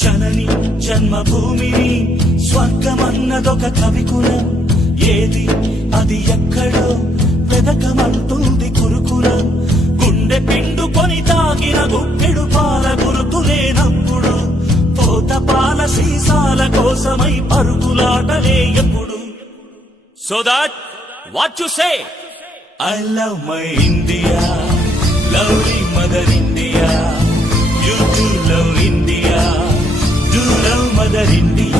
జనని జన్మభూమిని స్వర్గమన్నదొక కవికులం. ఏది అది ఎక్కడో వెదకమంటుంది కురుకులం. గుండె పిండుకొని తాగిన గుప్పెడు పాల గురుతులేనప్పుడు పోత పాల సీసాల కోసమై పరుగులాటలే ఎప్పుడు. So that what you say? I love my India, lovely mother India. You too love India, do love mother India.